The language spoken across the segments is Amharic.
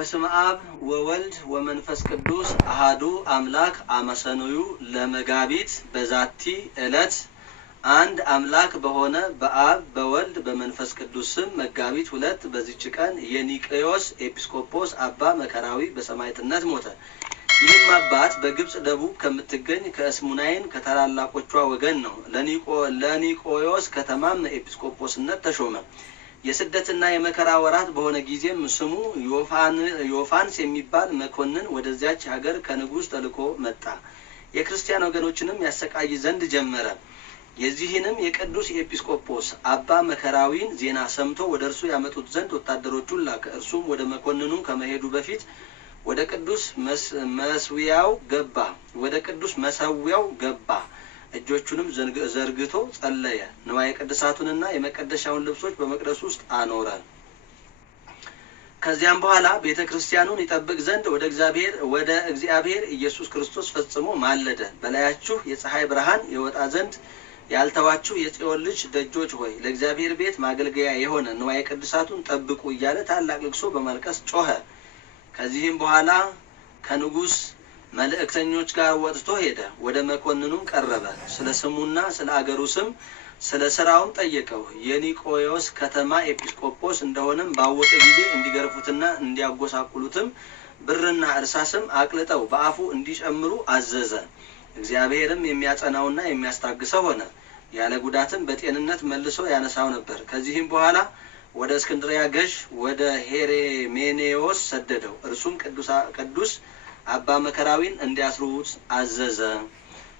በስመ አብ ወወልድ ወመንፈስ ቅዱስ አሐዱ አምላክ አመሰኑዩ ለመጋቢት በዛቲ ዕለት አንድ አምላክ በሆነ በአብ በወልድ በመንፈስ ቅዱስ ስም መጋቢት 2 በዚች ቀን የኒቅዮስ ኤጲስቆጶስ አባ መከራዊ በሰማዕትነት ሞተ። ይህም አባት በግብጽ ደቡብ ከምትገኝ ከእስሙናይን ከታላላቆቿ ወገን ነው። ለኒቆዮስ ከተማም ኤጲስቆጶስነት ተሾመ። የስደትና የመከራ ወራት በሆነ ጊዜም ስሙ ዮፋንስ የሚባል መኮንን ወደዚያች ሀገር ከንጉስ ተልኮ መጣ። የክርስቲያን ወገኖችንም ያሰቃይ ዘንድ ጀመረ። የዚህንም የቅዱስ ኤጲስቆጶስ አባ መከራዊን ዜና ሰምቶ ወደ እርሱ ያመጡት ዘንድ ወታደሮቹን ላከ። እርሱም ወደ መኮንኑ ከመሄዱ በፊት ወደ ቅዱስ መሰዊያው ገባ። እጆቹንም ዘርግቶ ጸለየ። ንዋየ ቅድሳቱንና የመቀደሻውን ልብሶች በመቅደሱ ውስጥ አኖረ። ከዚያም በኋላ ቤተክርስቲያኑን ይጠብቅ ዘንድ ወደ እግዚአብሔር ኢየሱስ ክርስቶስ ፈጽሞ ማለደ። በላያችሁ የፀሐይ ብርሃን ይወጣ ዘንድ ያልተዋችሁ የጽዮን ልጅ ደጆች ሆይ ለእግዚአብሔር ቤት ማገልገያ የሆነ ንዋየ ቅድሳቱን ጠብቁ እያለ ታላቅ ልቅሶ በማልቀስ ጮኸ። ከዚህም በኋላ ከንጉስ መልእክተኞች ጋር ወጥቶ ሄደ። ወደ መኮንኑም ቀረበ። ስለ ስሙና ስለ አገሩ ስም ስለ ስራውም ጠየቀው። የኒቆዮስ ከተማ ኤጲስቆጶስ እንደሆነም ባወቀ ጊዜ እንዲገርፉትና እንዲያጎሳቁሉትም ብርና እርሳስም አቅልጠው በአፉ እንዲጨምሩ አዘዘ። እግዚአብሔርም የሚያጸናውና የሚያስታግሰው ሆነ። ያለ ጉዳትም በጤንነት መልሶ ያነሳው ነበር። ከዚህም በኋላ ወደ እስክንድሪያ ገዥ ወደ ሄሬሜኔዎስ ሰደደው። እርሱም ቅዱስ አባ መከራዊን እንዲያስሩት አዘዘ።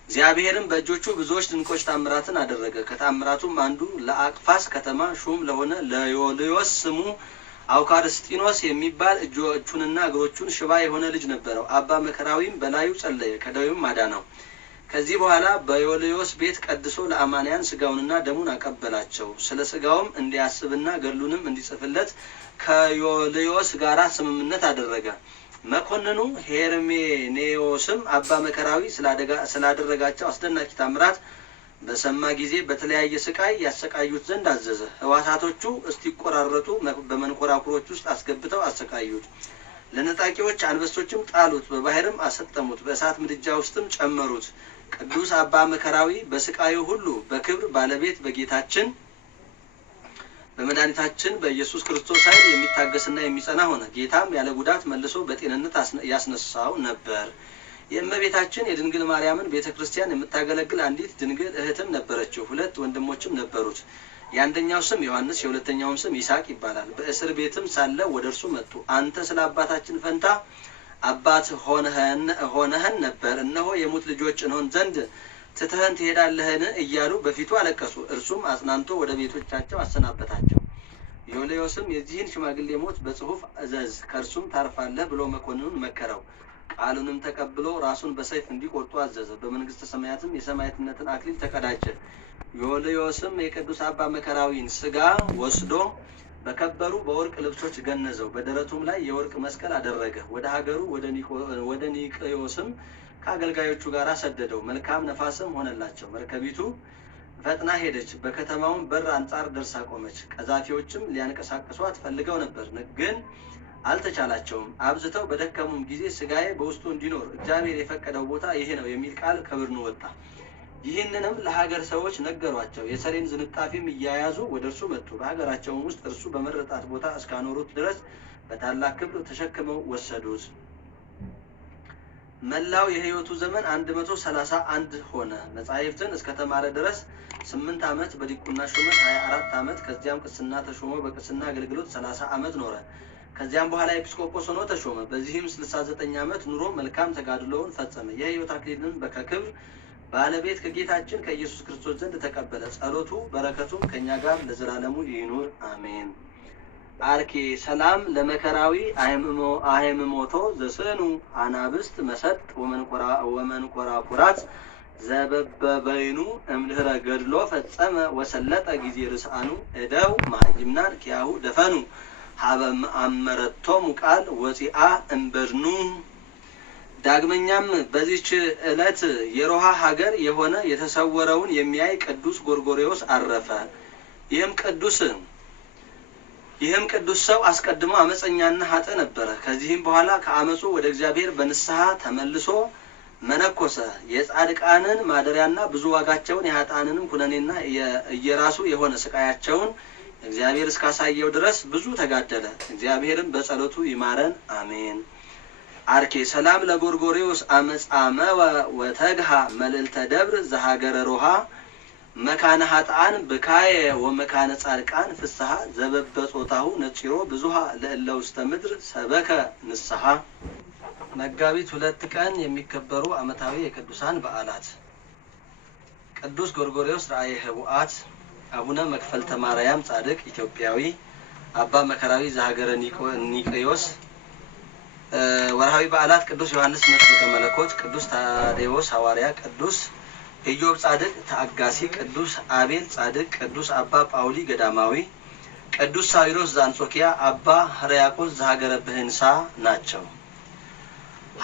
እግዚአብሔርም በእጆቹ ብዙዎች ድንቆች ታምራትን አደረገ። ከታምራቱም አንዱ ለአቅፋስ ከተማ ሹም ለሆነ ለዮልዮስ ስሙ አውካርስጢኖስ የሚባል እጆቹንና እግሮቹን ሽባ የሆነ ልጅ ነበረው። አባ መከራዊም በላዩ ጸለየ፣ ከደዌውም አዳነው። ከዚህ በኋላ በዮልዮስ ቤት ቀድሶ ለአማንያን ስጋውንና ደሙን አቀበላቸው። ስለ ስጋውም እንዲያስብና ገድሉንም እንዲጽፍለት ከዮልዮስ ጋራ ስምምነት አደረገ። መኮንኑ ሄርሜኔዎስም አባ መከራዊ ስላደረጋቸው አስደናቂ ታምራት በሰማ ጊዜ በተለያየ ስቃይ ያሰቃዩት ዘንድ አዘዘ። ሕዋሳቶቹ እስቲቆራረጡ በመንኮራኩሮች ውስጥ አስገብተው አሰቃዩት። ለነጣቂዎች አንበሶችም ጣሉት፣ በባህርም አሰጠሙት፣ በእሳት ምድጃ ውስጥም ጨመሩት። ቅዱስ አባ መከራዊ በስቃዩ ሁሉ በክብር ባለቤት በጌታችን በመድኃኒታችን በኢየሱስ ክርስቶስ ኃይል የሚታገስና የሚጸና ሆነ። ጌታም ያለ ጉዳት መልሶ በጤንነት ያስነሳው ነበር። የእመቤታችን የድንግል ማርያምን ቤተክርስቲያን የምታገለግል አንዲት ድንግል እህትም ነበረችው። 2 ወንድሞችም ነበሩት። የአንደኛው ስም ዮሐንስ የሁለተኛውም ስም ይስሐቅ ይባላል። በእስር ቤትም ሳለ ወደ እርሱ መጡ። አንተ ስለ አባታችን ፈንታ አባት ሆነህን ነበር፣ እነሆ የሙት ልጆች እንሆን ዘንድ ትተህን ትሄዳለህን እያሉ በፊቱ አለቀሱ። እርሱም አጽናንቶ ወደ ቤቶቻቸው አሰናበታቸው። ዮልዮስም የዚህን ሽማግሌ ሞት በጽሑፍ እዘዝ፣ ከእርሱም ታርፋለህ ብሎ መኮንኑን መከረው። ቃሉንም ተቀብሎ ራሱን በሰይፍ እንዲቆርጡ አዘዘ። በመንግስተ ሰማያትም የሰማዕትነትን አክሊል ተቀዳጀ። ዮልዮስም የቅዱስ አባ መከራዊን ስጋ ወስዶ በከበሩ በወርቅ ልብሶች ገነዘው። በደረቱም ላይ የወርቅ መስቀል አደረገ። ወደ ሀገሩ ወደ ኒቅዮስም ከአገልጋዮቹ ጋር ሰደደው። መልካም ነፋስም ሆነላቸው። መርከቢቱ ፈጥና ሄደች። በከተማውም በር አንጻር ደርሳ ቆመች። ቀዛፊዎችም ሊያንቀሳቅሷት ፈልገው ነበር፣ ግን አልተቻላቸውም። አብዝተው በደከሙም ጊዜ ስጋዬ በውስጡ እንዲኖር እግዚአብሔር የፈቀደው ቦታ ይሄ ነው የሚል ቃል ከብርኑ ወጣ። ይህንንም ለሀገር ሰዎች ነገሯቸው። የሰሌን ዝንጣፊም እያያዙ ወደ እርሱ መጡ። በሀገራቸውም ውስጥ እርሱ በመረጣት ቦታ እስካኖሩት ድረስ በታላቅ ክብር ተሸክመው ወሰዱት። መላው የሕይወቱ ዘመን 131 ሆነ። መጻሕፍትን እስከተማረ ድረስ 8 ዓመት በዲቁና ሹመት 24 ዓመት፣ ከዚያም ቅስና ተሾመ። በቅስና አገልግሎት 30 ዓመት ኖረ። ከዚያም በኋላ ኤጲስቆጶስ ሆኖ ተሾመ። በዚህም 69 ዓመት ኑሮ መልካም ተጋድሎውን ፈጸመ። የሕይወት አክሊልን በክብር ባለቤት ከጌታችን ከኢየሱስ ክርስቶስ ዘንድ ተቀበለ። ጸሎቱ በረከቱም ከኛ ጋር ለዘላለሙ ይኑር አሜን። አርኬ ሰላም ለመከራዊ አህምሞቶ ዘስኑ አናብስት መሰጥ ወመንኮራኩራት ዘበበበይኑ እምድህረ ገድሎ ፈጸመ ወሰለጠ ጊዜ ርስአኑ እደው ማይምናን ኪያሁ ደፈኑ ሀበም አመረቶም ቃል ወፂአ እምበድኑ። ዳግመኛም በዚች ዕለት የሮሃ ሀገር የሆነ የተሰወረውን የሚያይ ቅዱስ ጎርጎርዮስ አረፈ። ይህም ቅዱስ ይህም ቅዱስ ሰው አስቀድሞ አመፀኛና ኃጥ ነበር። ከዚህም በኋላ ከአመፁ ወደ እግዚአብሔር በንስሐ ተመልሶ መነኮሰ። የጻድቃንን ማደሪያና ብዙ ዋጋቸውን የኃጥአንንም ኩነኔና የራሱ የሆነ ስቃያቸውን እግዚአብሔር እስካሳየው ድረስ ብዙ ተጋደለ። እግዚአብሔርም በጸሎቱ ይማረን አሜን። አርኬ ሰላም ለጎርጎሬዎስ አመጻመ ወተግሃ መልዕልተ ደብር ዘሀገረ ሮሃ መካነ ኃጥአን ብካየ ወመካነ ጻድቃን ፍስሐ ዘበበጾታሁ ነጭሮ ብዙሃ ለእለ ውስተ ምድር ሰበከ ንስሐ። መጋቢት 2 ቀን የሚከበሩ ዓመታዊ የቅዱሳን በዓላት ቅዱስ ጎርጎሬዎስ ራእየ ህቡአት፣ አቡነ መክፈልተ ማርያም ጻድቅ ኢትዮጵያዊ፣ አባ መከራዊ ዘሀገረ ኒቅዮስ። ወርሃዊ በዓላት ቅዱስ ዮሐንስ መጥምቀ መለኮት፣ ቅዱስ ታዴዎስ ሐዋርያ፣ ቅዱስ ኢዮብ ጻድቅ ተአጋሲ፣ ቅዱስ አቤል ጻድቅ፣ ቅዱስ አባ ጳውሊ ገዳማዊ፣ ቅዱስ ሳዊሮስ ዘአንጾኪያ፣ አባ ሕርያቆስ ዘሀገረ ብህንሳ ናቸው።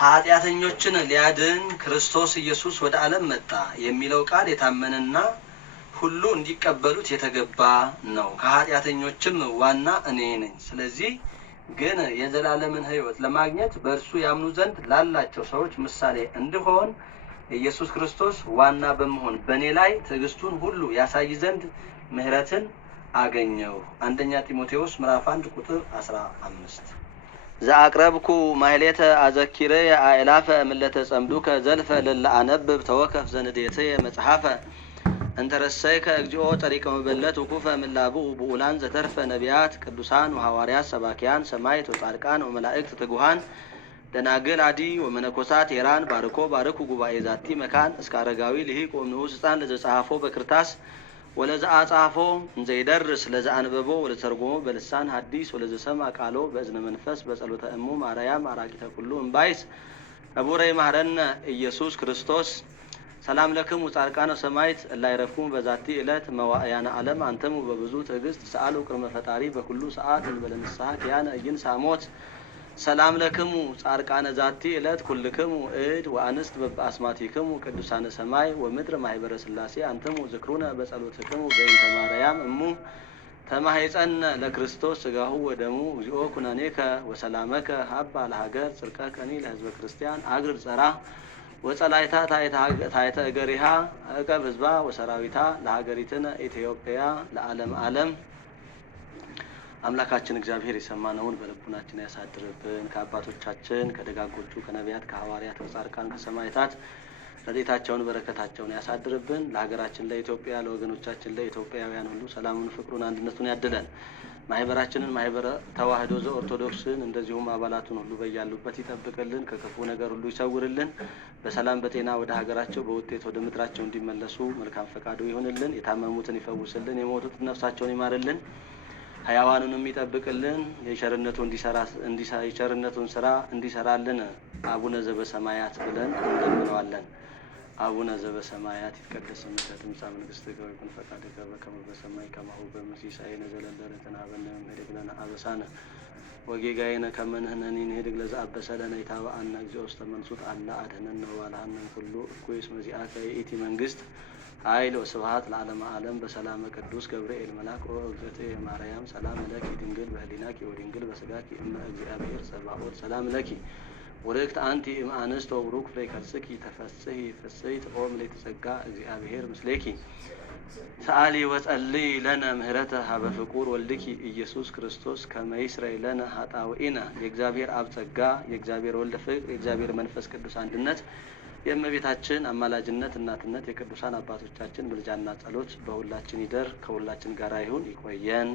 ኃጢአተኞችን ሊያድን ክርስቶስ ኢየሱስ ወደ ዓለም መጣ የሚለው ቃል የታመነና ሁሉ እንዲቀበሉት የተገባ ነው። ከኃጢአተኞችም ዋና እኔ ነኝ። ስለዚህ ግን የዘላለምን ሕይወት ለማግኘት በእርሱ ያምኑ ዘንድ ላላቸው ሰዎች ምሳሌ እንድሆን ኢየሱስ ክርስቶስ ዋና በመሆን በእኔ ላይ ትዕግስቱን ሁሉ ያሳይ ዘንድ ምሕረትን አገኘው። አንደኛ ጢሞቴዎስ ምዕራፍ 1 ቁጥር 15። ዘአቅረብኩ ማሕሌተ አዘኪረ አእላፈ እምለተ ጸምዱከ ዘልፈ ለላ አነብብ ተወከፍ ዘንዴተ መጽሐፈ እንተረሰይከ እግዚኦ ጠሪቀ መበለት ውኩፈ ምላብኡ ብኡላን ዘተርፈ ነቢያት ቅዱሳን ወሐዋርያት ሰባኪያን ሰማዕት ወጻድቃን ወመላእክት ትጉሃን ደናግል አዲ ወመነኮሳት ሄራን ባርኮ ባርኩ ጉባኤ ዛቲ መካን እስከ አረጋዊ ልሂቅ ወንዑስ ሕፃን ለዘጸሐፎ በክርታስ ወለዘአጻፎ እንዘይደርስ ለዘአንበቦ ወለተርጎሞ በልሳን ሐዲስ ወለዘሰማ ቃሎ በእዝነ መንፈስ በጸሎተ እሙ ማርያም አራቂተ ኩሉ እምባይስ አቡረ ይማረነ ኢየሱስ ክርስቶስ። ሰላም ለክሙ ጻድቃነ ሰማዕት እላይረፍኩም በዛቲ ዕለት መዋዕያነ ዓለም አንተሙ በብዙ ትዕግስት ሰአሉ ቅድመ ፈጣሪ በኩሉ ሰዓት እንበለ ንስሐ ኪያነ ኢይንሣ ሞት። ሰላም ለክሙ ጻድቃነ ዛቲ ዕለት ኩልክሙ እድ ወአንስት በአስማቲክሙ ቅዱሳነ ሰማይ ወምድር ማህበረ ሥላሴ አንተሙ ዝክሩነ በጸሎትክሙ በእንተ ማርያም እሙ ተማህፀነ ለክርስቶስ ሥጋሁ ወደሙ እግዚኦ ኩነኔከ ወሰላመከ ሀባ ለሀገር ጽርቀከኒ ለህዝበ ክርስቲያን አግር ጸራ ወጸላይታ ታይተ እገሪሃ እቀብ ህዝባ ወሰራዊታ ለሀገሪትነ ኢትዮጵያ ለዓለም ዓለም። አምላካችን እግዚአብሔር የሰማነውን በልቡናችን ያሳድርብን። ከአባቶቻችን ከደጋጎቹ ከነቢያት ከሐዋርያት ከጻድቃን ከሰማዕታት ረድኤታቸውን በረከታቸውን ያሳድርብን። ለሀገራችን ለኢትዮጵያ ለወገኖቻችን ለኢትዮጵያውያን ሁሉ ሰላሙን፣ ፍቅሩን፣ አንድነቱን ያድለን። ማህበራችንን ማህበረ ተዋህዶ ዘኦርቶዶክስን እንደዚሁም አባላቱን ሁሉ በያሉበት ይጠብቅልን፣ ከክፉ ነገር ሁሉ ይሰውርልን። በሰላም በጤና ወደ ሀገራቸው በውጤት ወደ ምድራቸው እንዲመለሱ መልካም ፈቃዱ ይሁንልን። የታመሙትን ይፈውስልን፣ የሞቱትን ነፍሳቸውን ይማርልን፣ ሕያዋኑንም ይጠብቅልን። የቸርነቱን ስራ እንዲሰራልን አቡነ ዘበሰማያት ብለን እንለምነዋለን። አቡነ ዘበሰማያት ይትቀደስ ስምከ ትምጻእ መንግሥትከ ወይኩን ፈቃድከ በከመ በሰማይ ከማሁ በምድር ሲሳየነ ዘለለ ዕለትነ ሀበነ ለነ አበሳነ ወጌጋየነ ከመ ንሕነኒ ንኅድግ ለዘአበሰ ለነ ኢታብአነ እግዚኦ ውስተ መንሱት አላ አድኅነነ ወባልሐነ ኩሉ እኩይ እስመ ዚአከ ይእቲ መንግሥት ኃይል ወስብሐት ለዓለመ ዓለም። በሰላመ ቅዱስ ገብርኤል መልአክ ወእግዝእትየ ማርያም ሰላም ለኪ ድንግል በህሊናኪ ወድንግል በስጋኪ እመ እግዚአብሔር ጸባኦት ሰላም ለኪ ወርክት አንቲ እምአንስት ወቡሩክ ፍሬ ከርሥኪ ተፈሥሒ ፍሥሕት ኦ ምልዕተ ጸጋ እግዚአብሔር ምስሌኪ ሰአሊ ወጸልይ ለነ ምህረተ ሀበ ፍቁር ወልድኪ ኢየሱስ ክርስቶስ ከመ ይስረይ ለነ ኃጣውኢነ። የእግዚአብሔር አብ ጸጋ፣ የእግዚአብሔር ወልድ ፍቅር፣ የእግዚአብሔር መንፈስ ቅዱስ አንድነት፣ የእመቤታችን አማላጅነት፣ እናትነት፣ የቅዱሳን አባቶቻችን ምልጃና ጸሎት በሁላችን ይደር፣ ከሁላችን ጋር ይሁን። ይቆየን።